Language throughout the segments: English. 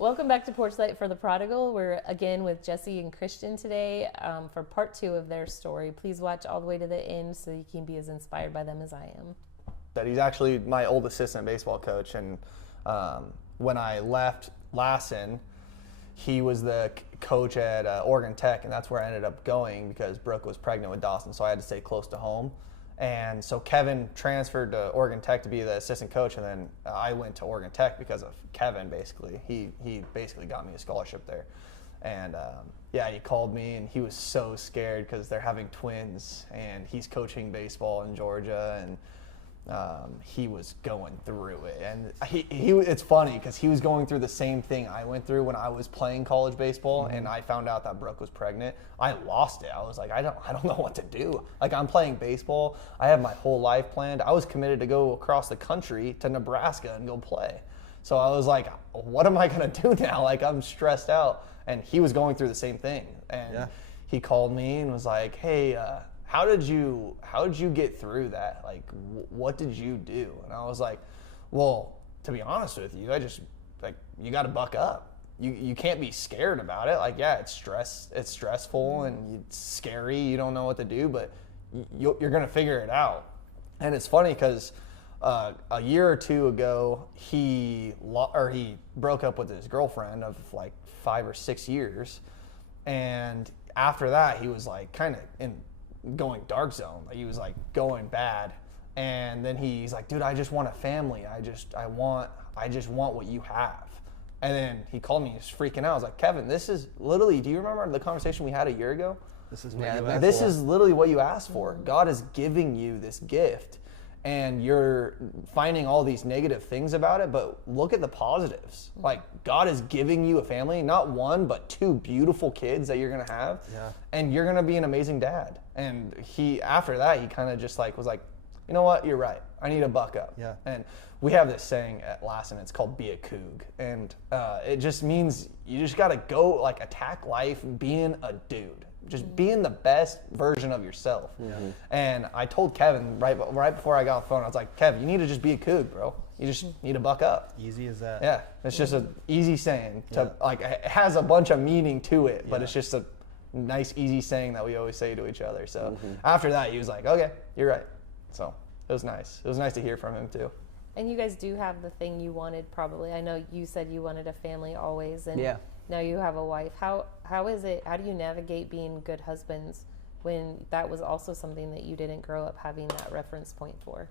Welcome back to Porch Light for the Prodigal. We're again with Jesse and Christian today for part 2 of their story. Please watch all the way to the end so you can be as inspired by them as I am. He's actually my old assistant baseball coach, and when I left Lassen, he was the coach at Oregon Tech, and that's where I ended up going because Brooke was pregnant with Dawson, so I had to stay close to home. And so Kevin transferred to Oregon Tech to be the assistant coach, and then I went to Oregon Tech because of Kevin, basically. He basically got me a scholarship there. And he called me, and he was so scared because they're having twins, and he's coaching baseball in Georgia, and he was going through it. And it's funny because he was going through the same thing I went through when I was playing college baseball, and I found out that Brooke was pregnant. I lost it. I was like, I don't know what to do. Like, I'm playing baseball. I have my whole life planned. I was committed to go across the country to Nebraska and go play. So I was like, what am I going to do now? Like, I'm stressed out. And he was going through the same thing. And he called me and was like, hey, how did you get through that? Like, what did you do? And I was like, well, to be honest with you, you got to buck up. You can't be scared about it. Like, yeah, it's stressful and it's scary. You don't know what to do, but you're going to figure it out. And it's funny because a year or two ago, he broke up with his girlfriend of like 5 or 6 years. And after that, he was like kind of going dark zone. Like, he was like going bad. And then he's like, dude, I just want a family. I just want what you have. And then he called me, he was freaking out. I was like, Kevin, this is literally, do you remember the conversation we had a year ago? This is what you asked for. This is literally what you asked for. God is giving you this gift, and you're finding all these negative things about it, but look at the positives. Like, God is giving you a family, not one, but 2 beautiful kids that you're going to have, and you're going to be an amazing dad. And after that, he kind of just was like, you know what, you're right. I need to buck up. Yeah. And we have this saying at Lassen, it's called be a coug. And it just means you just got to go, attack life being a dude. Just being the best version of yourself. Mm-hmm. And I told Kevin right before I got off the phone, I was like, Kev, you need to just be a coug, bro. You just need to buck up. Easy as that. Yeah, it's just an easy saying. It has a bunch of meaning to it, but it's just a nice, easy saying that we always say to each other. So after that, he was like, okay, you're right. So it was nice. It was nice to hear from him too. And you guys do have the thing you wanted probably. I know you said you wanted a family always, and now you have a wife. How is it? How do you navigate being good husbands when that was also something that you didn't grow up having that reference point for?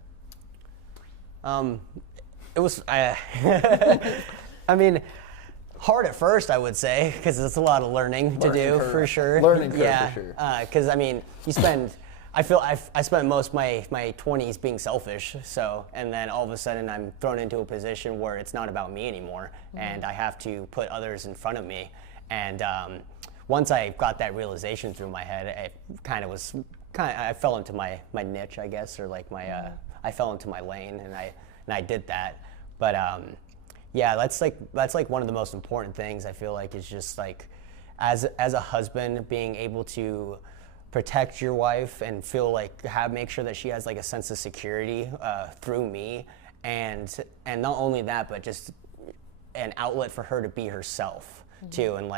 It was, I mean, hard at first, I would say, because it's a lot of learning to do, for sure. Learning curve, for sure. Because, I mean, I spent most of my 20s being selfish, and then all of a sudden I'm thrown into a position where it's not about me anymore, and I have to put others in front of me. And once I got that realization through my head, I fell into my niche, I guess, or I fell into my lane, and I did that. But that's one of the most important things I feel like is just as a husband, being able to protect your wife and make sure that she has a sense of security through me, and not only that, but just an outlet for her to be herself too, and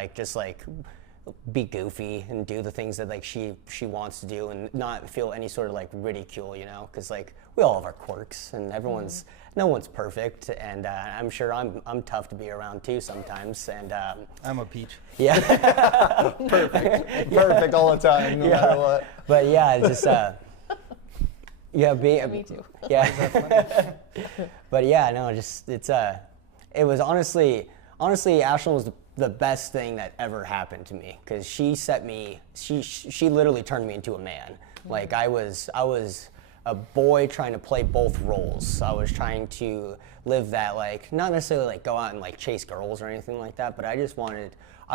be goofy and do the things that she wants to do, and not feel any sort of ridicule, because we all have our quirks, and no one's perfect, and I'm sure I'm tough to be around too sometimes, and I'm a peach. Yeah. Perfect all the time, no matter what. But it's just Me too. Yeah. But it was honestly Ashlyn was the best thing that ever happened to me, because she literally turned me into a man. I was a boy trying to play both roles. I was trying to live that, not necessarily go out and chase girls or anything like that, but I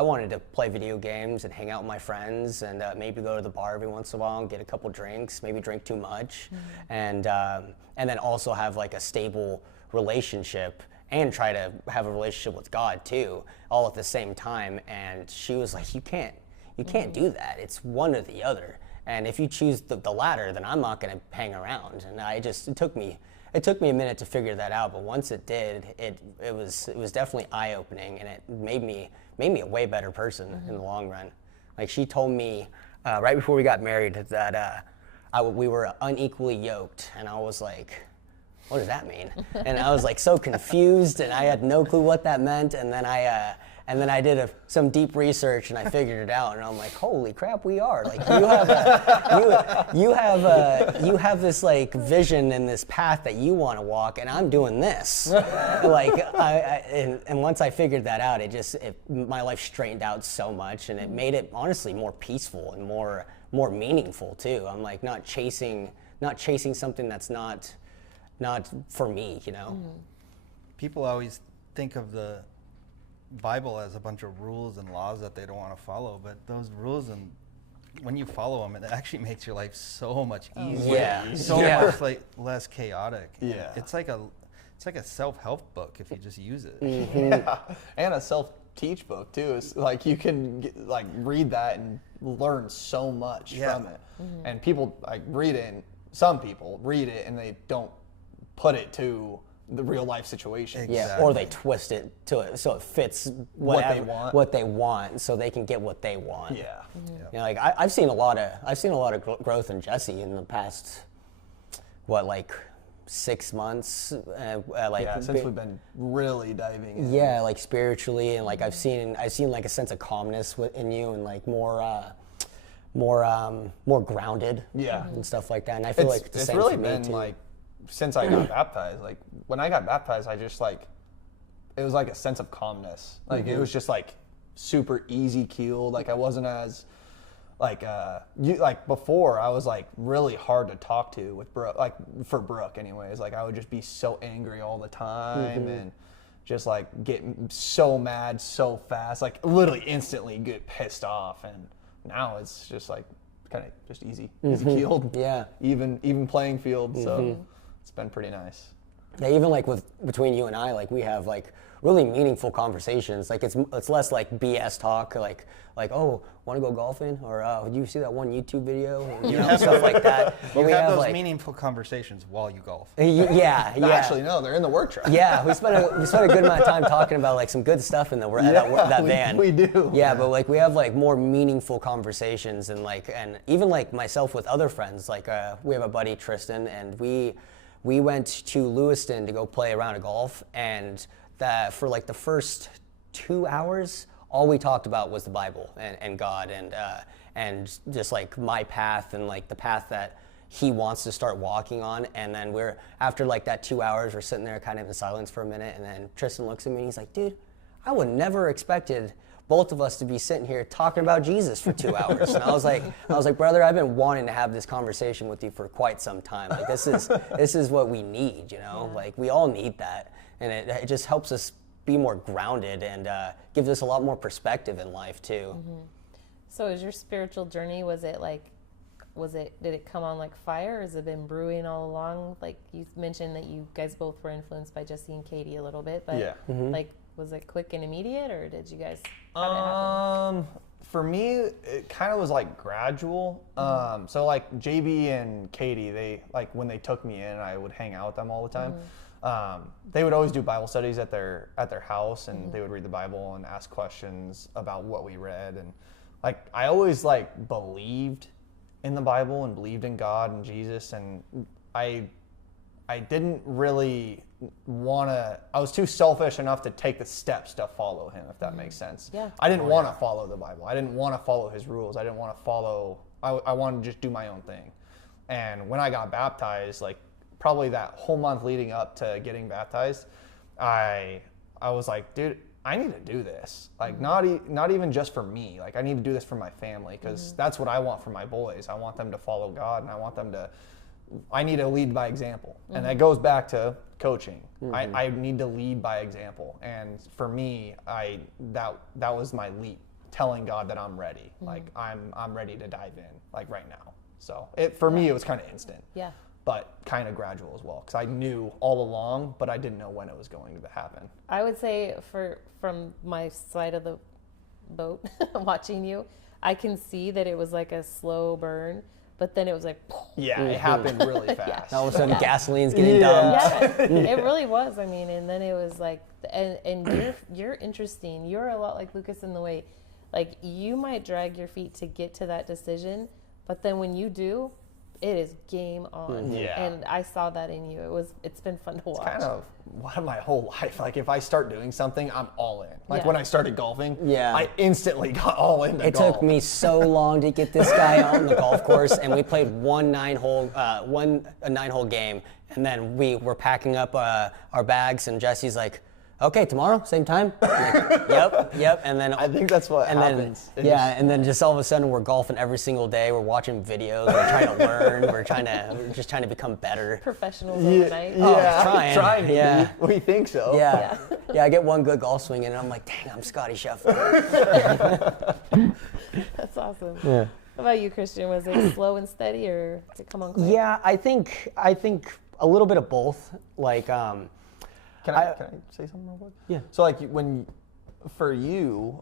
wanted to play video games and hang out with my friends, and maybe go to the bar every once in a while and get a couple drinks, maybe drink too much, and then also have a stable relationship, and try to have a relationship with God too, all at the same time. And she was like, you can't do that. It's one or the other. And if you choose the latter, then I'm not going to hang around. And it took me it took me a minute to figure that out, but once it did, it was definitely eye-opening, and it made me a way better person in the long run. Like, she told me right before we got married that we were unequally yoked, and I was like, what does that mean? And I was like so confused, and I had no clue what that meant, and then I did some deep research, and I figured it out, and I'm like, holy crap, we are. Like, you have this like vision and this path that you want to walk, and I'm doing this. Like, and once I figured that out, my life straightened out so much, and it made it honestly more peaceful and more meaningful too. I'm like not chasing something that's not for me, you know. People always think of the Bible as a bunch of rules and laws that they don't want to follow, but those rules, and when you follow them, it actually makes your life so much easier, much like less chaotic. Yeah, it's like a self-help book if you just use it. Yeah, and a self-teach book too. It's like you can read that and learn so much from it. And people some people read it and they don't put it to the real life situation. Exactly. Yeah, or they twist it so it fits what they want, so they can get what they want. Yeah. You know, like I've seen a lot of growth in Jesse in the past, 6 months. Since we've been really diving in. Yeah, like spiritually, and like I've seen like a sense of calmness in you, and like more grounded. Yeah. And stuff like that. And I feel like it's the same really for me been too. like, since I got baptized, like when I got baptized, I just it was like a sense of calmness. Like it was just like super easy keeled. Like I wasn't as before I was like really hard to talk to with Brooke, like for Brooke anyways. Like I would just be so angry all the time and just like get so mad so fast, like literally instantly get pissed off. And now it's just like kind of just easy keeled. Yeah. Even playing field. So it's been pretty nice. Yeah, even like between you and I, like we have like really meaningful conversations. Like it's less like BS talk, like oh, want to go golfing, or did you see that one YouTube video, stuff like that. But we have those meaningful conversations while you golf. Yeah. Actually, no, they're in the work truck. Yeah, we spent a good amount of time talking about like some good stuff in that van. We do. Yeah, but like we have like more meaningful conversations, and even like myself with other friends. Like we have a buddy Tristan, and we went to Lewiston to go play a round of golf, and for like the first 2 hours, all we talked about was the Bible and God and just like my path and like the path that he wants to start walking on. And then after like that 2 hours, we're sitting there kind of in silence for a minute, and then Tristan looks at me and he's like, dude, I would never expected both of us to be sitting here talking about Jesus for 2 hours. And I was like, brother, I've been wanting to have this conversation with you for quite some time. Like this is what we need, you know? Yeah. Like we all need that. And it just helps us be more grounded and gives us a lot more perspective in life too. So is your spiritual journey, did it come on like fire, or has it been brewing all along? Like you mentioned that you guys both were influenced by Jesse and Katie a little bit, but like, was it quick and immediate, or did you guys, how did it happen? For me, it kind of was like gradual. So like JB and Katie, they like when they took me in, I would hang out with them all the time. They would always do Bible studies at their house, and they would read the Bible and ask questions about what we read. And like I always like believed in the Bible and believed in God and Jesus, and I didn't really I was too selfish enough to take the steps to follow him, if that makes sense. Yeah. I didn't want to follow the Bible. I didn't want to follow his rules. I didn't want to I wanted to just do my own thing. And when I got baptized, like probably that whole month leading up to getting baptized, I was like, dude, I need to do this. Like not even just for me. Like I need to do this for my family, because that's what I want for my boys. I want them to follow God, and I need to lead by example. And that goes back to coaching. I need to lead by example. And for me, that was my leap, telling God that I'm ready. Like I'm ready to dive in, like right now. So for me, it was kind of instant. Yeah. But kind of gradual as well, because I knew all along, but I didn't know when it was going to happen. I would say from my side of the boat, watching you, I can see that it was like a slow burn. but then it was like, Yeah, it happened really fast. All of a sudden, gasoline's getting dumped. yeah, it really was. I mean, and then it was like, and you're interesting. You're a lot like Lucas in the way, like you might drag your feet to get to that decision, but then when you do, it is game on. Yeah. And I saw that in you. It's been fun to watch. It's kind of one of my whole life. Like if I start doing something, I'm all in. Like Yeah. when I started golfing, Yeah. I instantly got all into It golf. took me so long to get this guy out on the golf course, and we played a 9-hole game, and then we were packing up our bags, and Jesse's like, "Okay, tomorrow, same time." I'm like, yep. And then I think that's what happens. Then, and then just all of a sudden we're golfing every single day. We're watching videos. We're trying to learn. We're just trying to become better. Professionals overnight. Yeah, trying. Yeah. We think so. Yeah. I get one good golf swing in, and I'm like, dang, I'm Scotty Scheffler. That's awesome. Yeah. How about you, Christian? Was it slow and steady, or did it come on quick? Yeah, I think a little bit of both. Like, Can I say something real quick? Yeah. So like for you,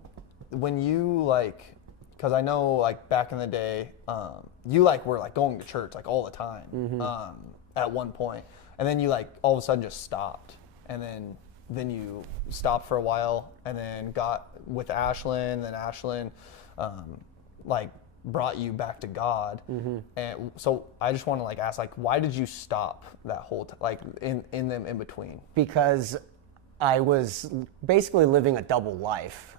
like, because I know like back in the day, you like were like going to church like all the time at one point, and then you like all of a sudden just stopped, and then you stopped for a while, and then got with Ashlyn, then Ashlyn, like brought you back to God, and so I just want to like ask, like, why did you stop that whole like in them in between? because I was basically living a double life,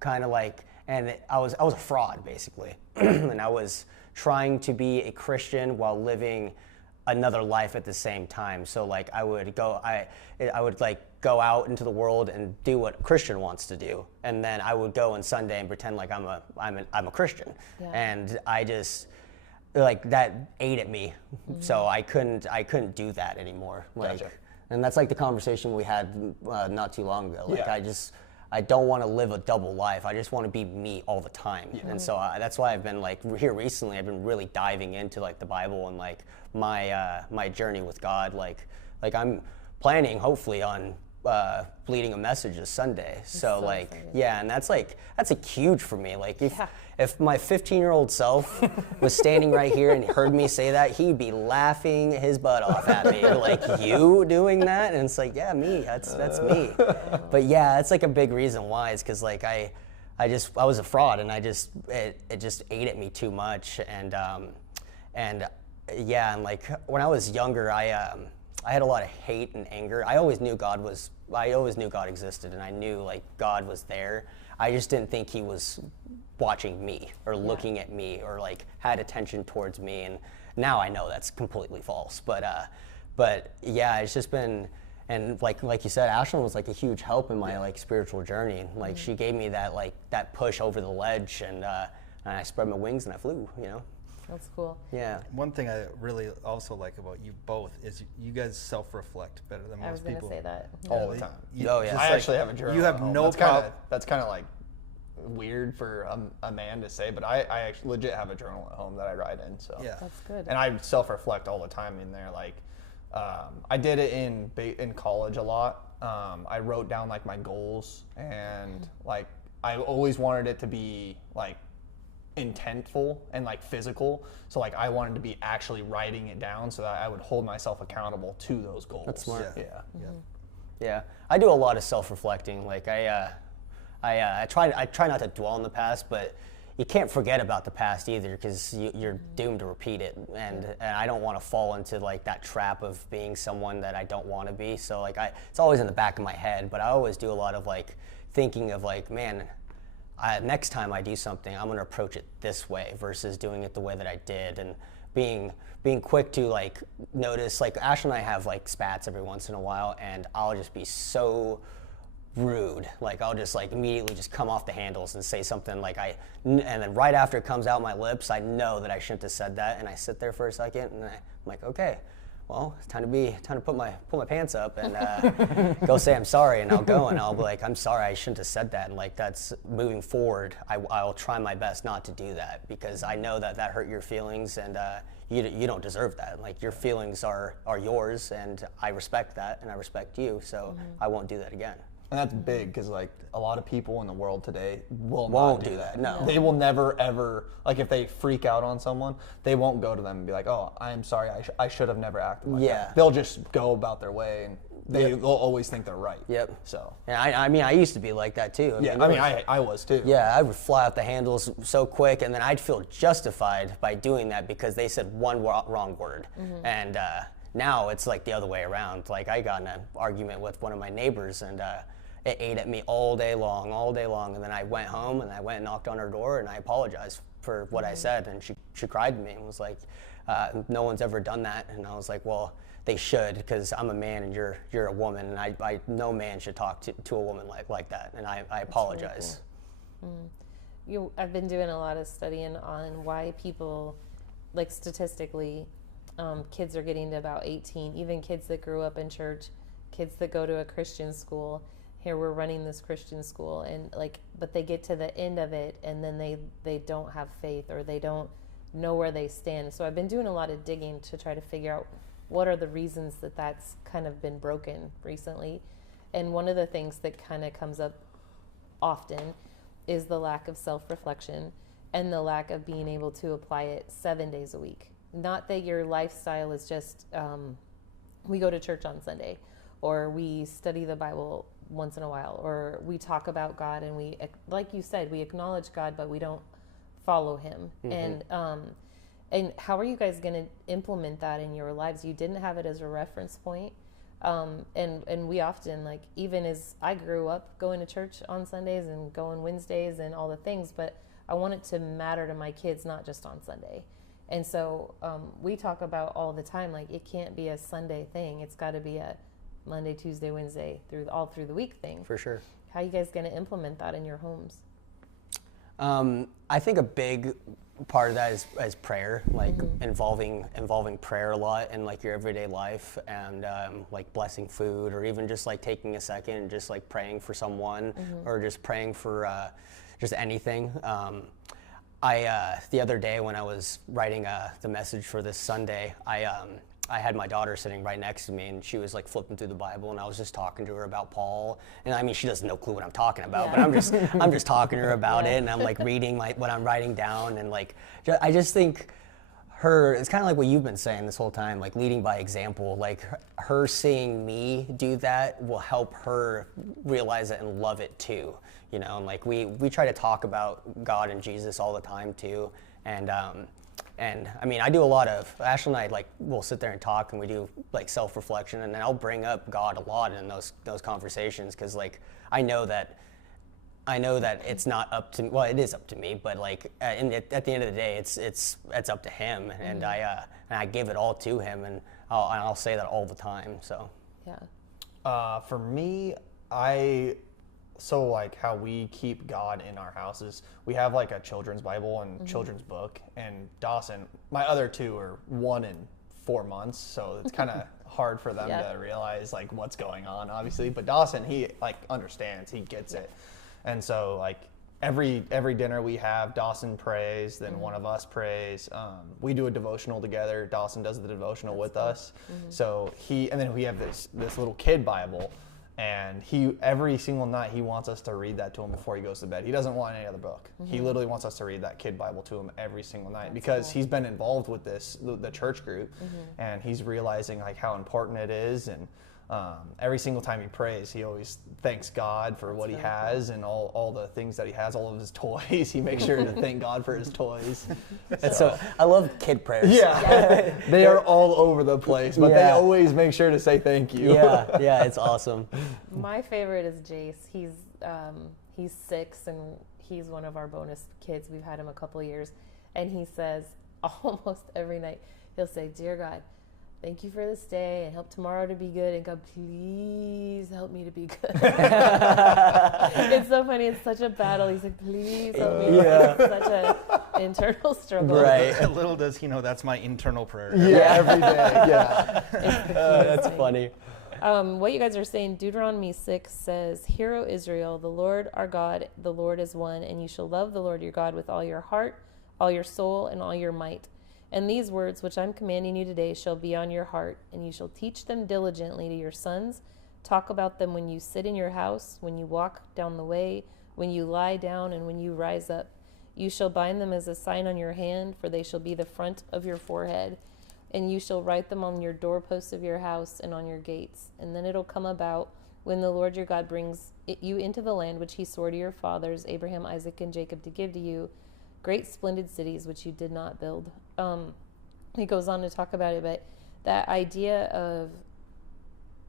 kind of like, and I was a fraud basically, and I was trying to be a Christian while living another life at the same time. So like I would like go out into the world and do what a Christian wants to do, and then I would go on Sunday and pretend like I'm a Christian, and I just like that ate at me, so I couldn't do that anymore. Like, Gotcha. and that's like the conversation we had not too long ago. Like Yeah. I don't want to live a double life. I just want to be me all the time. And so that's why I've been like here recently. I've been really diving into like the Bible and like my journey with God. Like I'm planning hopefully on leading a message this Sunday. So like exciting. yeah, and that's huge for me. Like if my 15-year-old self was standing right here and heard me say that, he'd be laughing his butt off at me. Like, you doing that? And it's like, yeah, me. That's me. But yeah, that's like a big reason why. Is because like I was a fraud, and it just ate at me too much. And like when I was younger, I had a lot of hate and anger. I always knew God existed, and I knew like God was there. I just didn't think he was watching me or looking at me or like had attention towards me, and now I know that's completely false. But yeah, it's just been, and like you said, Ashlyn was like a huge help in my like spiritual journey. Like she gave me that push over the ledge, and I spread my wings and I flew. That's cool. Yeah. One thing I really also like about you both is you guys self-reflect better than I was most going to people. say that. All the time. Oh, yeah. just I like, actually have a journal. You have at home. no That's kinda- problem. That's kind of like weird for a man to say, but I actually legit have a journal at home that I write in. So Yeah. That's good. and I self-reflect all the time in there. Like I did it in college a lot. I wrote down like my goals, and like I always wanted it to be like intentful and like physical. So like I wanted to be actually writing it down so that I would hold myself accountable to those goals. That's smart. Yeah. Yeah, I do a lot of self-reflecting. Like I try not to dwell on the past, but you can't forget about the past either, because you're doomed to repeat it. And I don't want to fall into like that trap of being someone that I don't want to be. So like it's always in the back of my head, but I always do a lot of like thinking of like, man, next time I do something, I'm going to approach it this way versus doing it the way that I did, and being quick to like notice. Like Ash and I have like spats every once in a while, and I'll just be so rude. Like I'll just like immediately just come off the handles and say something like and then right after it comes out my lips, I know that I shouldn't have said that, and I sit there for a second, and I'm like, okay, well, it's time to pull my pants up and go say I'm sorry, and I'll go and I'll be like, I'm sorry, I shouldn't have said that, and like that's moving forward. I'll try my best not to do that, because I know that hurt your feelings, and you don't deserve that. Like your feelings are yours, and I respect that, and I respect you, so I won't do that again. And that's big because like a lot of people in the world today won't not do that. No. They will never ever, like if they freak out on someone, they won't go to them and be like, oh, I'm sorry, I should have never acted like that. They'll just go about their way and they'll always think they're right. Yep. So. And I mean, I used to be like that too. I was too. Yeah, I would fly off the handles so quick, and then I'd feel justified by doing that because they said one wrong word. And now it's like the other way around. Like I got in an argument with one of my neighbors, and it ate at me all day long. And then I went home and I went and knocked on her door and I apologized for what I said. And she cried to me and was like, no one's ever done that. And I was like, well, they should, because I'm a man and you're a woman, and no man should talk to a woman like that. And I apologize. Really cool. I've been doing a lot of studying on why people, like statistically, kids are getting to about 18, even kids that grew up in church, kids that go to a Christian school. Here we're running this Christian school, and but they get to the end of it and then they don't have faith, or they don't know where they stand. So I've been doing a lot of digging to try to figure out what are the reasons that that's kind of been broken recently. And one of the things that kind of comes up often is the lack of self-reflection and the lack of being able to apply it 7 days a week. Not that your lifestyle is just, we go to church on Sunday, or we study the Bible once in a while, or we talk about God and we, like you said, we acknowledge God, but we don't follow him. And how are you guys going to implement that in your lives? You didn't have it as a reference point. And we often, like, even as I grew up going to church on Sundays and going Wednesdays and all the things, but I want it to matter to my kids, not just on Sunday. And so we talk about all the time, like, it can't be a Sunday thing. It's got to be a Monday, Tuesday, Wednesday, all through the week thing. For sure. How are you guys going to implement that in your homes? I think a big part of that is prayer, like involving prayer a lot in like your everyday life, and like blessing food, or even just like taking a second and just like praying for someone, or just praying for just anything. The other day when I was writing the message for this Sunday, I had my daughter sitting right next to me, and she was like flipping through the Bible, and I was just talking to her about Paul. And I mean, she doesn't know clue what I'm talking about, but I'm just talking to her about it, and I'm like reading what I'm writing down, and like I just think it's kind of like what you've been saying this whole time, like leading by example. Like her seeing me do that will help her realize it and love it too, you know. And like we try to talk about God and Jesus all the time too, and I mean, I do a lot of, Ashley and I, like, we'll sit there and talk, and we do, like, self-reflection, and then I'll bring up God a lot in those conversations, because, like, I know that it's not up to me. Well, it is up to me, but, like, at the end of the day, it's up to him, and I give it all to him, and I'll say that all the time, so. Yeah. For me, so like how we keep God in our houses, we have like a children's Bible and children's book, and Dawson, my other two are 1 and 4 months, so it's kind of hard for them to realize like what's going on, obviously, but Dawson, he like understands, he gets it. And so like every dinner we have, Dawson prays, then one of us prays. We do a devotional together. Dawson does the devotional with us. So and then we have this little kid Bible. And every single night he wants us to read that to him before he goes to bed. He doesn't want any other book. He literally wants us to read that kid Bible to him every single night. That's because cool. He's been involved with the church group, and he's realizing like how important it is. And every single time he prays, he always thanks God for what he has and all the things that he has, all of his toys. He makes sure to thank God for his toys. So I love kid prayers. Yeah. They are all over the place, but they always make sure to say thank you. Yeah, it's awesome. My favorite is Jace. He's 6, and he's one of our bonus kids. We've had him a couple of years, and he says almost every night, he'll say, "Dear God, thank you for this day, and help tomorrow to be good, and God, please help me to be good." It's so funny. It's such a battle. He's like, "Please help me." It's such an internal struggle. Right. Little does he know that's my internal prayer. Every day. That's funny. What you guys are saying, Deuteronomy 6 says, "Hear, O Israel, the Lord our God, the Lord is one, and you shall love the Lord your God with all your heart, all your soul, and all your might. And these words which I'm commanding you today shall be on your heart, and you shall teach them diligently to your sons Talk about them when you sit in your house, when you walk down the way, when you lie down, and when you rise up. You shall bind them as a sign on your hand, for they shall be the front of your forehead. And you shall write them on your doorposts of your house and on your gates. And then it'll come about when the Lord your God brings you into the land which he swore to your fathers, Abraham, Isaac, and Jacob, to give to you, great splendid cities which you did not build. He goes on to talk about it, but that idea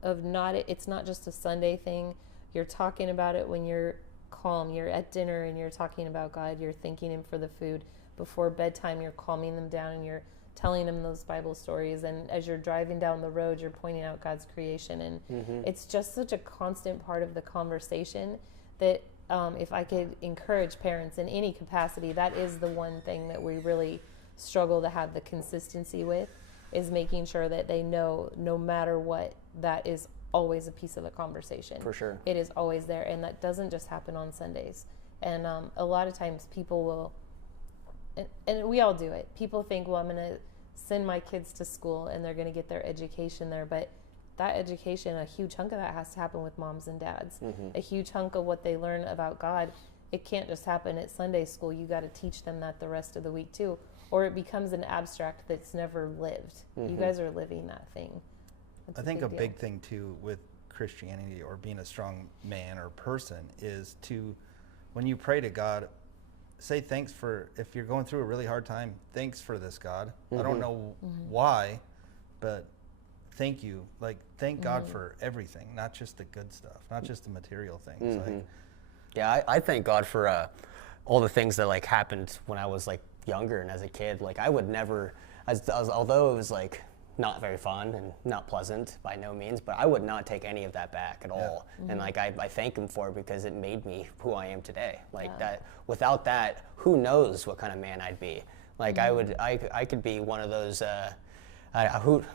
of not, it's not just a Sunday thing. You're talking about it when you're calm. You're at dinner and you're talking about God. You're thanking him for the food. Before bedtime, you're calming them down and you're telling them those Bible stories. And as you're driving down the road, you're pointing out God's creation. And it's just such a constant part of the conversation that if I could encourage parents in any capacity, that is the one thing that we really struggle to have the consistency with, is making sure that they know no matter what, that is always a piece of the conversation. For sure. It is always there, and that doesn't just happen on Sundays. And a lot of times people will, and we all do it, people think, well, I'm going to send my kids to school and they're going to get their education there, but that education, a huge chunk of that has to happen with moms and dads. A huge chunk of what they learn about God, it can't just happen at Sunday school. You got to teach them that the rest of the week too, or it becomes an abstract that's never lived. You guys are living that thing. I think a big thing too with Christianity or being a strong man or person is to, when you pray to God, say thanks for, if you're going through a really hard time, thanks for this, God. I don't know why, but thank you. Like, thank God for everything, not just the good stuff, not just the material things. Like, yeah, I thank God for all the things that like happened when I was like younger and as a kid. Like I would never, although it was like not very fun and not pleasant by no means, but I would not take any of that back at all. And like I thank him for it because it made me who I am today. Like that, without that, who knows what kind of man I'd be. Like I could be one of those,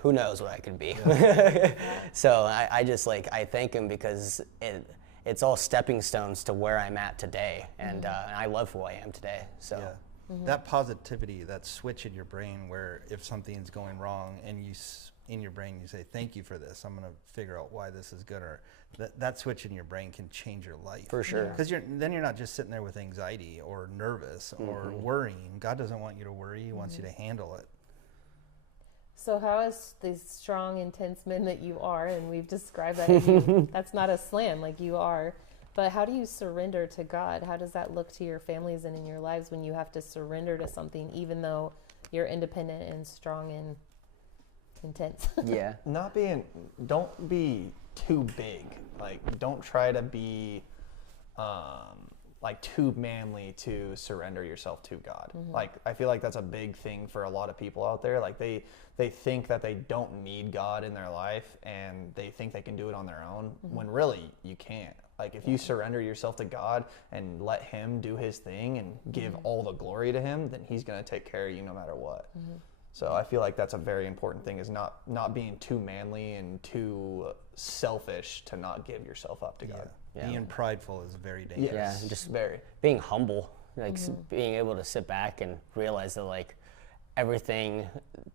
who knows what I could be. So I just like, I thank him because it's all stepping stones to where I'm at today. And I love who I am today, so. Yeah. That positivity, that switch in your brain where if something's going wrong and you in your brain you say, thank you for this, I'm going to figure out why this is good, or that switch in your brain can change your life. For sure. Because then you're not just sitting there with anxiety or nervous or worrying. God doesn't want you to worry. He wants you to handle it. So how is these strong, intense men that you are, and we've described that in you, that's not a slam, like you are, but how do you surrender to God? How does that look to your families and in your lives when you have to surrender to something, even though you're independent and strong and intense? Yeah. Don't be too big. Like, don't try to be like too manly to surrender yourself to God. Like, I feel like that's a big thing for a lot of people out there. Like they think that they don't need God in their life and they think they can do it on their own, when really you can't. Like, if you surrender yourself to God and let him do his thing and give all the glory to him, then he's going to take care of you no matter what. So I feel like that's a very important thing, is not being too manly and too selfish to not give yourself up to God. Yeah. Being prideful is very dangerous. Yeah, just being humble, like being able to sit back and realize that like everything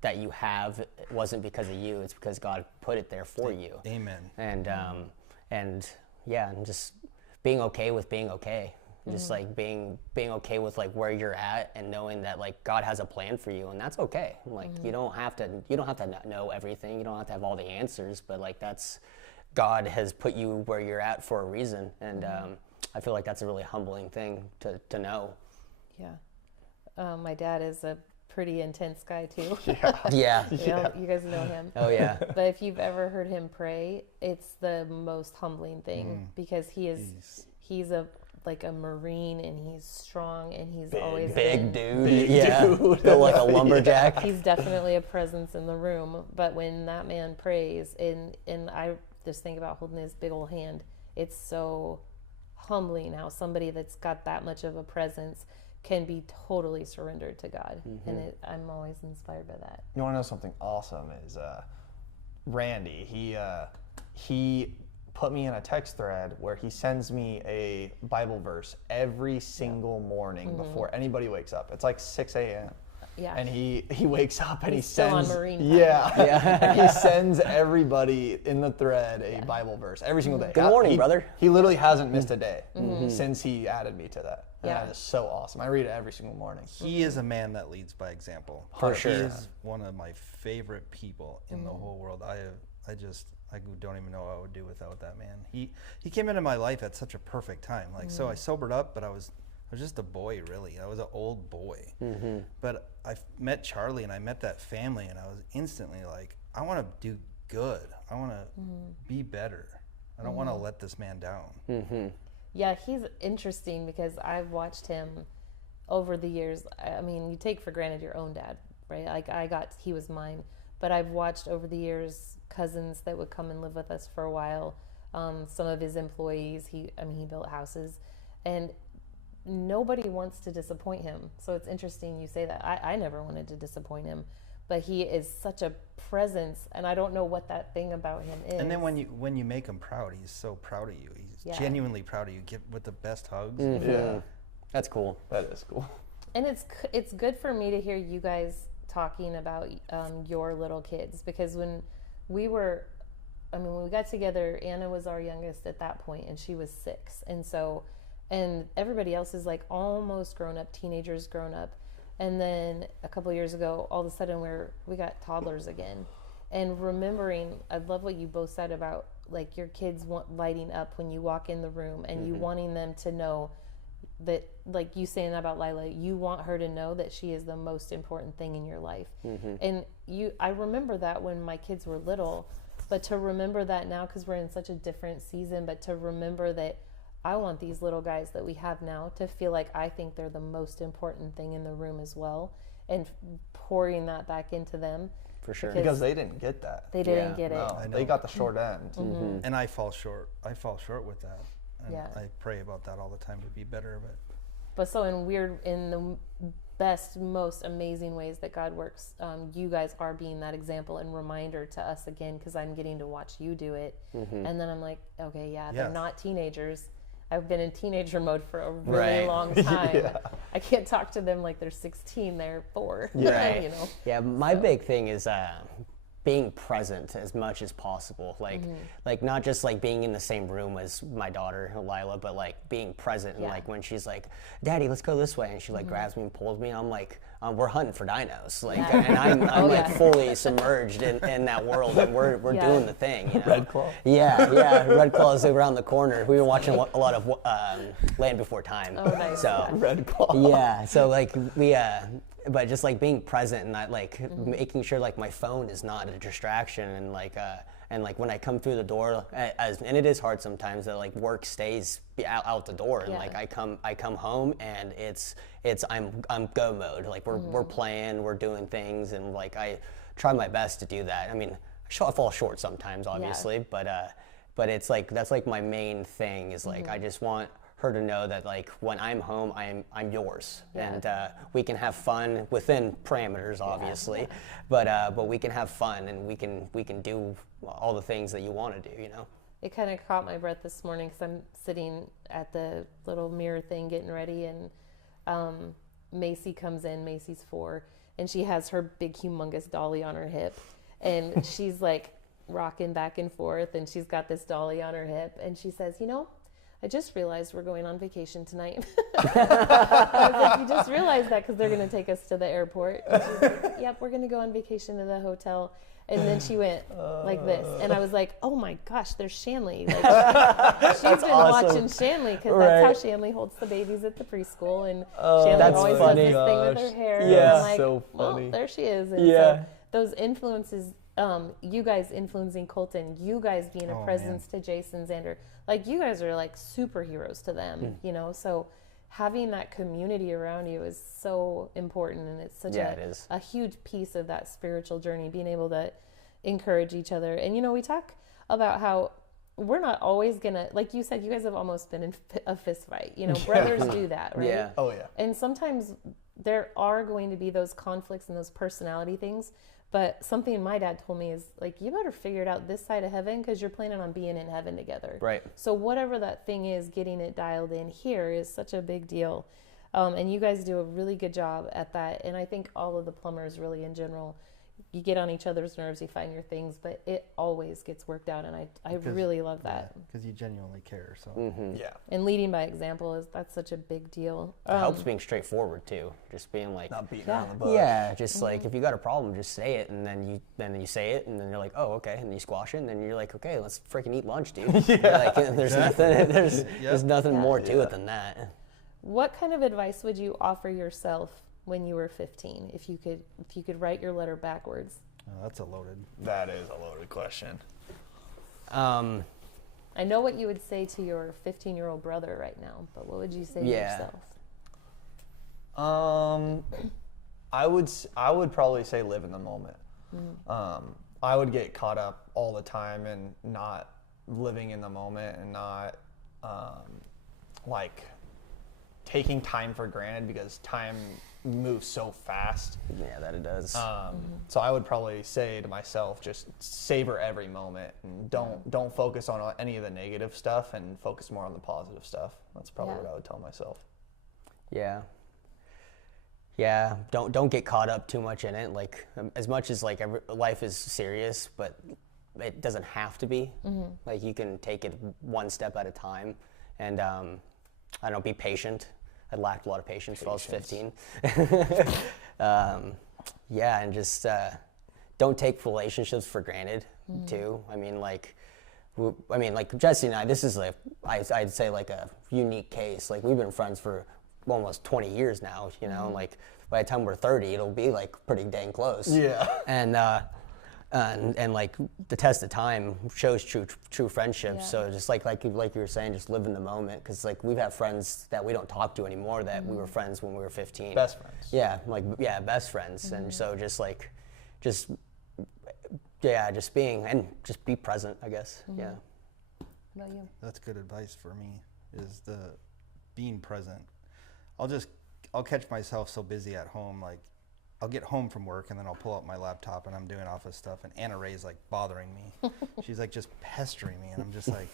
that you have wasn't because of you, it's because God put it there for you. Amen. And yeah, and just being okay with being okay. Just like being okay with like where you're at and knowing that like God has a plan for you, and that's okay. Like you don't have to know everything. You don't have to have all the answers, but like God has put you where you're at for a reason, and I feel like that's a really humbling thing to know. Yeah. My dad is a pretty intense guy too. Yeah. You guys know him. Oh yeah. But if you've ever heard him pray, it's the most humbling thing, because he's like a Marine, and he's strong, and he's always big dude. Built like a lumberjack. He's definitely a presence in the room. But when that man prays, and I just think about holding his big old hand, it's so humbling how somebody that's got that much of a presence can be totally surrendered to God. And I'm always inspired by that. You want to know something awesome is Randy, he put me in a text thread where he sends me a Bible verse every single morning before anybody wakes up. It's like 6 a.m. Yeah. And he wakes up and He's he still on sends Marine time. and he sends everybody in the thread a Bible verse every single day. Good morning, brother. He literally hasn't missed a day since he added me to that. And Yeah. that is so awesome. I read it every single morning. He is a man that leads by example. For sure. He is one of my favorite people in the whole world. I don't even know what I would do without that man. He came into my life at such a perfect time. Like, so I sobered up, but I was just a boy, really. I was an old boy. But I met Charlie and I met that family, and I was instantly like, I want to do good. I want to be better. I don't want to let this man down. Yeah, he's interesting because I've watched him over the years. I mean, you take for granted your own dad, right? Like he was mine, but I've watched over the years cousins that would come and live with us for a while. Some of his employees, he built houses, and nobody wants to disappoint him. So it's interesting you say that. I never wanted to disappoint him, but he is such a presence, and I don't know what that thing about him is. And then when you make him proud, he's so proud of you. He's genuinely proud of you. Give with the best hugs. Yeah. That's cool. That is cool. And it's good for me to hear you guys talking about your little kids, because when we got together, Anna was our youngest at that point, and she was 6, and everybody else is like almost grown up, teenagers grown up, and then a couple of years ago, all of a sudden we got toddlers again, and remembering, I love what you both said about like your kids lighting up when you walk in the room, and you wanting them to know that, like you saying about Lila, you want her to know that she is the most important thing in your life. And I remember that when my kids were little, but to remember that now, because we're in such a different season, but to remember that I want these little guys that we have now to feel like I think they're the most important thing in the room as well, and pouring that back into them. For sure. Because they didn't get that. They didn't get it. No, they got the short end. And I fall short. I fall short with that. And Yeah. I pray about that all the time to be better. But so in the best, most amazing ways that God works, you guys are being that example and reminder to us again, because I'm getting to watch you do it. And then I'm like, okay, they're not teenagers. I've been in teenager mode for a really long time. I can't talk to them like they're 16, they're 4. Right. You know? Yeah, my big thing is being present as much as possible. Like not just like being in the same room as my daughter Lila, but like being present. And like when she's like, "Daddy, let's go this way," and she like grabs me and pulls me, I'm like, we're hunting for dinos. Like, and I'm like fully submerged in that world, and we're doing the thing. You know? Red Claw. Yeah. Red Claw is around the corner. We were watching a lot of Land Before Time. Oh, nice. So Red Claw. yeah. So like we. But just like being present and not like making sure like my phone is not a distraction, and like when I come through the door, and it is hard sometimes that like work stays out the door, and like I come home and I'm go mode, like we're playing, we're doing things, and like I try my best to do that. I mean, I fall short sometimes, obviously, but it's like that's like my main thing is like I just want her to know that like when I'm home, I'm yours, and we can have fun within parameters, obviously, but we can have fun, and we can do all the things that you want to do, you know. It kind of caught my breath this morning because I'm sitting at the little mirror thing getting ready, and Macy comes in. Macy's 4, and she has her big, humongous dolly on her hip, and she's like rocking back and forth, and she's got this dolly on her hip, and she says, "You know, I just realized we're going on vacation tonight." I was like, "You just realized that because they're going to take us to the airport?" And she's like, "Yep, we're going to go on vacation to the hotel." And then she went like this. And I was like, oh my gosh, there's Shanley. Like, she's been watching Shanley, because that's how Shanley holds the babies at the preschool. And Shanley always does this thing with her hair. Yeah, and like, so funny. Well, there she is. And so those influences, you guys influencing Colton, you guys being a presence to Jason, Xander, like you guys are like superheroes to them, you know? So having that community around you is so important, and it's such a huge piece of that spiritual journey, being able to encourage each other. And, you know, we talk about how we're not always gonna, like you said, you guys have almost been in a fist fight, you know, brothers do that, right? Yeah. Oh yeah. And sometimes there are going to be those conflicts and those personality things. But something my dad told me is, like, you better figure it out this side of heaven, because you're planning on being in heaven together. Right. So whatever that thing is, getting it dialed in here is such a big deal. And you guys do a really good job at that. And I think all of the plumbers really in general, you get on each other's nerves, you find your things, but it always gets worked out. And I really love that. Because you genuinely care. So Yeah. And leading by example that's such a big deal. It helps being straightforward too. Just being like, Not beating around the bush. yeah, just like if you got a problem, just say it, and then you say it, and then you're like, oh, okay, and then you squash it, and then you're like, okay, let's freaking eat lunch, dude. Like, there's nothing more to it than that. What kind of advice would you offer yourself when you were 15? If you could write your letter backwards. that's a loaded. That is a loaded question. I know what you would say to your 15-year-old brother right now, but what would you say to yourself? I would probably say live in the moment. I would get caught up all the time and not living in the moment and not like taking time for granted, because time moves so fast. Yeah, that it does. So I would probably say to myself, just savor every moment and don't focus on any of the negative stuff and focus more on the positive stuff. That's probably what I would tell myself. Yeah. Yeah, don't get caught up too much in it. Like, as much as like life is serious, but it doesn't have to be. Like, you can take it one step at a time, and I don't know, be patient. I lacked a lot of patience when I was 15. Yeah, and just don't take relationships for granted too. I mean, like Jesse and I, this is like I'd say like a unique case. Like, we've been friends for almost 20 years now, you know, like by the time we're 30, it'll be like pretty dang close. Yeah. And like the test of time shows true friendship. Yeah. So just like you were saying, just live in the moment. Cause like we've had friends that we don't talk to anymore that we were friends when we were 15. Best friends. Yeah. Best friends. And so just being, and just be present, I guess. Yeah. What about you? That's good advice for me, is the being present. I'll catch myself so busy at home, like I'll get home from work and then I'll pull out my laptop and I'm doing office stuff, and Anna Ray's like bothering me. She's like just pestering me, and I'm just like,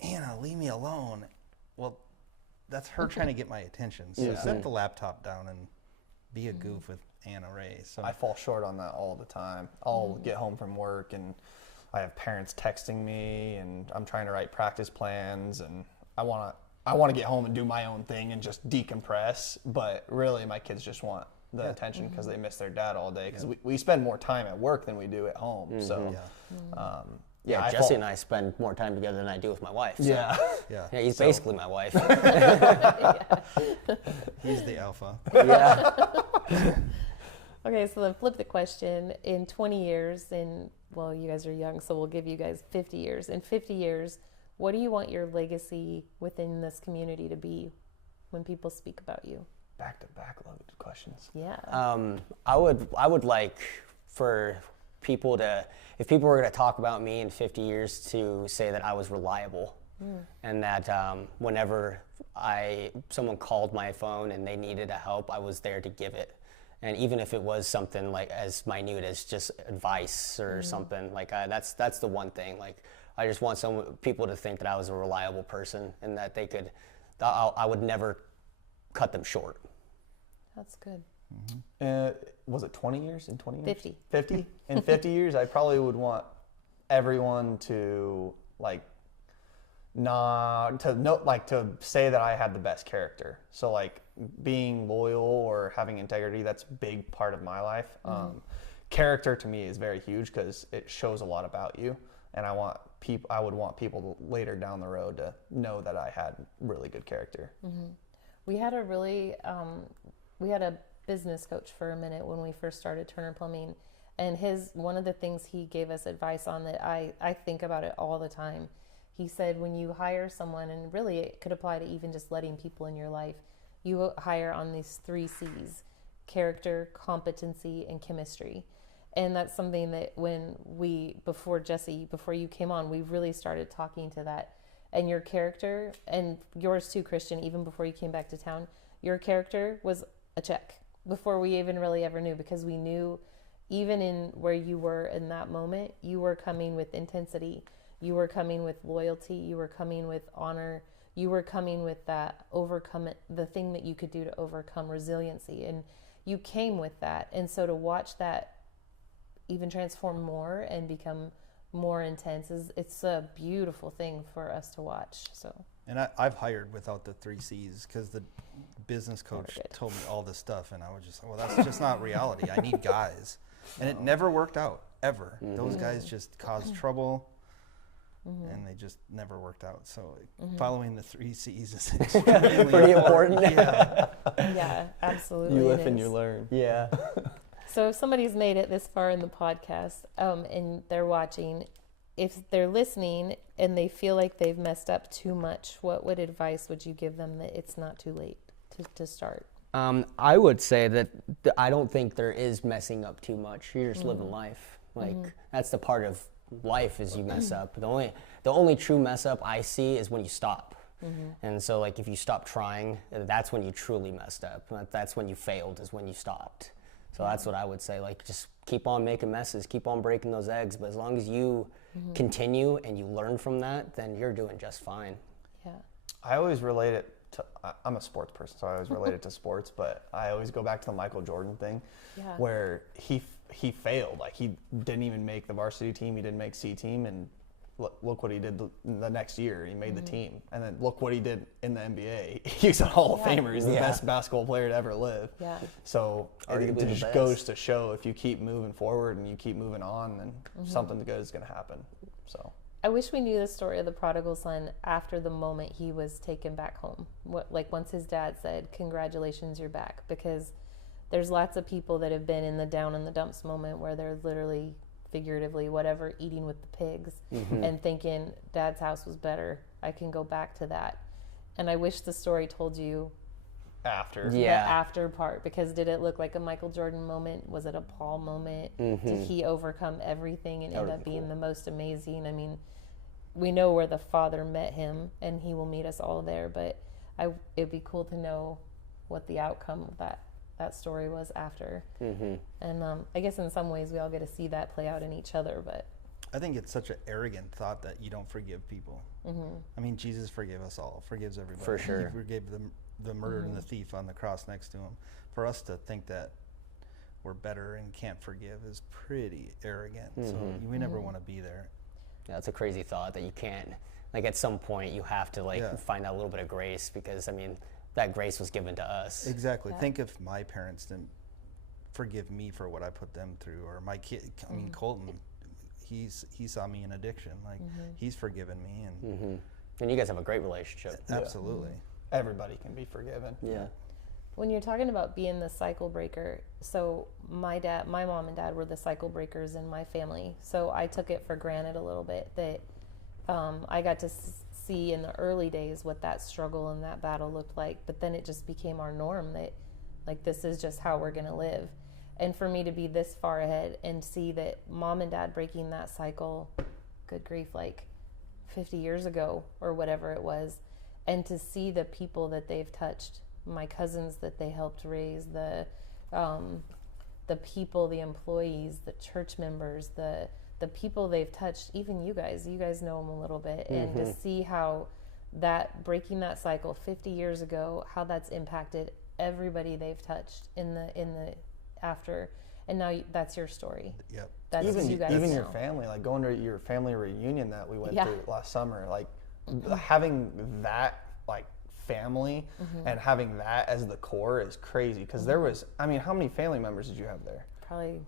Anna, leave me alone. Well, that's her trying to get my attention. So set the laptop down and be a goof with Anna Ray. So I fall short on that all the time. I'll get home from work and I have parents texting me, and I'm trying to write practice plans, and I want to get home and do my own thing and just decompress. But really, my kids just want the attention because they miss their dad all day. Because we spend more time at work than we do at home. So, Jesse and I spend more time together than I do with my wife. So. Yeah. yeah, He's basically my wife. he's the alpha. Yeah. Okay, so then flip the question. In 20 years, well, you guys are young, so we'll give you guys 50 years. In 50 years, what do you want your legacy within this community to be when people speak about you? Back-to-back loaded questions. Yeah. I would like for people to, if people were going to talk about me in 50 years, to say that I was reliable, and that whenever someone called my phone and they needed a help, I was there to give it. And even if it was something like as minute as just advice or something, like that's the one thing. Like, I just want people to think that I was a reliable person, and that they could, I would never cut them short. That's good. Was it 20 years? In 20 years? 50. 50? In 50 years, I probably would want everyone to to say that I had the best character. So like being loyal or having integrity, that's a big part of my life. Character to me is very huge because it shows a lot about you, and I would want people later down the road to know that I had really good character. We had a business coach for a minute when we first started Turner Plumbing, and one of the things he gave us advice on that I think about it all the time. He said, when you hire someone, and really it could apply to even just letting people in your life, you hire on these 3 C's: character, competency, and chemistry. And that's something that before you came on, we really started talking to that. And your character, and yours too, Christian, even before you came back to town, your character was a check before we even really ever knew, because we knew even in where you were in that moment, you were coming with intensity. You were coming with loyalty. You were coming with honor. you were coming with that the thing that you could do to overcome resiliency, and you came with that. And so to watch that even transform more and become more intense it's a beautiful thing for us to watch. So. And I've hired without the 3 C's because the business coach told me all this stuff, and I was just like, well, that's just not reality. I need guys. And it never worked out, ever. Those guys just caused trouble, and they just never worked out. So following the 3 C's is extremely pretty important. Yeah, absolutely. You live and you learn. Yeah. So if somebody's made it this far in the podcast and they're watching, if they're listening and they feel like they've messed up too much, what advice would you give them that it's not too late to start? I would say that I don't think there is messing up too much. You're just living life. Like that's the part of life is you mess up. The only true mess up I see is when you stop. And so like if you stop trying, that's when you truly messed up. That's when you failed, is when you stopped. So that's what I would say. Like just keep on making messes, keep on breaking those eggs. But as long as you continue and you learn from that, then you're doing just fine. Yeah. I always relate it to, I'm a sports person, so I always relate it to sports, but I always go back to the Michael Jordan thing, where he failed. Like he didn't even make the varsity team, he didn't make C team, and look what he did the next year. He made the team. And then look what he did in the NBA. He's a Hall of Famer. He's the best basketball player to ever live. Yeah. So it just goes to show, if you keep moving forward and you keep moving on, then something good is going to happen. So I wish we knew the story of the prodigal son after the moment he was taken back home. Like once his dad said, "Congratulations, you're back," because there's lots of people that have been in the down in the dumps moment where they're literally, figuratively, whatever, eating with the pigs and thinking dad's house was better. I can go back to that. And I wish the story told you after. the after part, because did it look like a Michael Jordan moment? Was it a Paul moment? Did he overcome everything and end up being the most amazing? I mean, we know where the Father met him, and he will meet us all there, but it'd be cool to know what the outcome of that story was after. And I guess in some ways we all get to see that play out in each other, but I think it's such an arrogant thought that you don't forgive people. I mean, Jesus forgave us all, forgives everybody. For sure. He forgave the murderer and the thief on the cross next to him. For us to think that we're better and can't forgive is pretty arrogant. So we never want to be there. Yeah, it's a crazy thought that you can't, like at some point you have to find out a little bit of grace, because I mean, that grace was given to us. Exactly. Think if my parents didn't forgive me for what I put them through, or my kid, I mean, Colton, he saw me in addiction. Like he's forgiven me, And you guys have a great relationship. Absolutely. Everybody can be forgiven. Yeah. when you're talking about being the cycle breaker, so my mom and dad were the cycle breakers in my family. So I took it for granted a little bit that I got to see in the early days what that struggle and that battle looked like. But then it just became our norm that, like, this is just how we're going to live. And for me to be this far ahead and see that mom and dad breaking that cycle, good grief, like 50 years ago or whatever it was, and to see the people that they've touched, my cousins that they helped raise, the people, the employees, the church members, the people they've touched, even you guys know them a little bit, and to see how that breaking that cycle 50 years ago, how that's impacted everybody they've touched in the after, and now that's your story. Yep. That's even you guys even know. your family, like going to your family reunion that we went through last summer, like having that like family and having that as the core is crazy, because there was, I mean, how many family members did you have there? Probably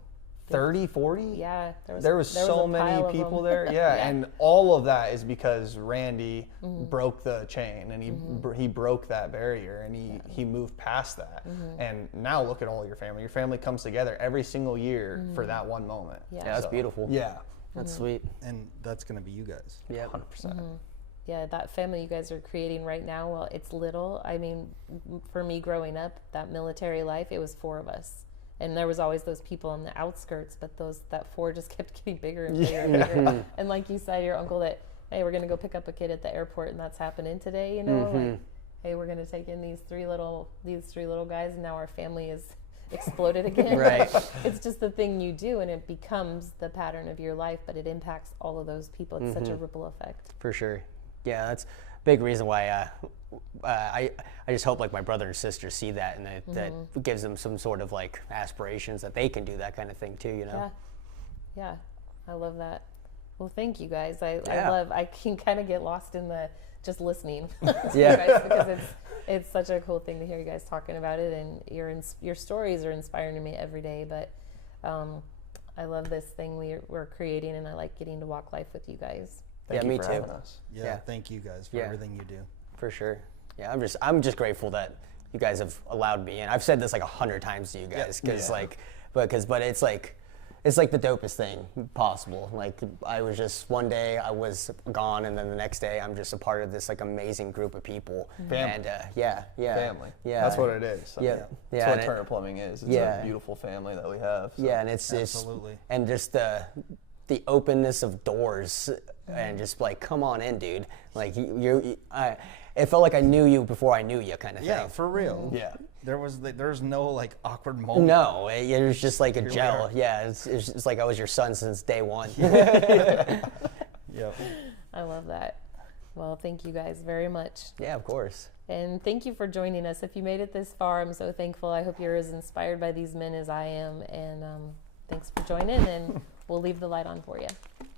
30, 40? Yeah, there was so many people there. Yeah, and all of that is because Randy broke the chain, and he broke that barrier, and he moved past that. And now look at all your family. Your family comes together every single year for that one moment. Yeah. Yeah, that's beautiful. Yeah. That's sweet. And that's going to be you guys. Yeah, 100%. Yeah, that family you guys are creating right now, well, it's little. I mean, for me growing up, that military life, it was 4 of us. And there was always those people on the outskirts, but that 4 just kept getting bigger and bigger and bigger. And like you said, your uncle that, hey, we're going to go pick up a kid at the airport, and that's happening today, you know? Like, hey, we're going to take in these three little guys, and now our family is exploded again. Right. It's just the thing you do, and it becomes the pattern of your life, but it impacts all of those people. It's such a ripple effect. for sure. Yeah, big reason why I just hope like my brother and sister see that, and that gives them some sort of like aspirations that they can do that kind of thing too, you know? Yeah, I love that. Well, thank you guys. I can kind of get lost in the just listening to you guys, because it's such a cool thing to hear you guys talking about it, and your stories are inspiring to me every day. But I love this thing we're creating, and I like getting to walk life with you guys. Thank you me for too. having us. Yeah, thank you guys for everything you do. For sure. Yeah, I'm just grateful that you guys have allowed me in. I've said this like 100 times to you guys, because but it's like the dopest thing possible. Like, I was just, one day I was gone, and then the next day I'm just a part of this like amazing group of people. Family. And Family. Yeah. That's what it is. I mean, Yeah. That's what Turner Plumbing is. It's a beautiful family that we have. So. Yeah, and it's Absolutely. And just the openness of doors, and just like, come on in, dude. Like, it felt like I knew you before I knew you, kind of thing. Yeah, for real. Yeah. There's no like awkward moment. No, it was just like a gel. Yeah, it's like I was your son since day one. Yep. I love that. Well, thank you guys very much. Yeah, of course. And thank you for joining us. If you made it this far, I'm so thankful. I hope you're as inspired by these men as I am. And thanks for joining, and we'll leave the light on for you.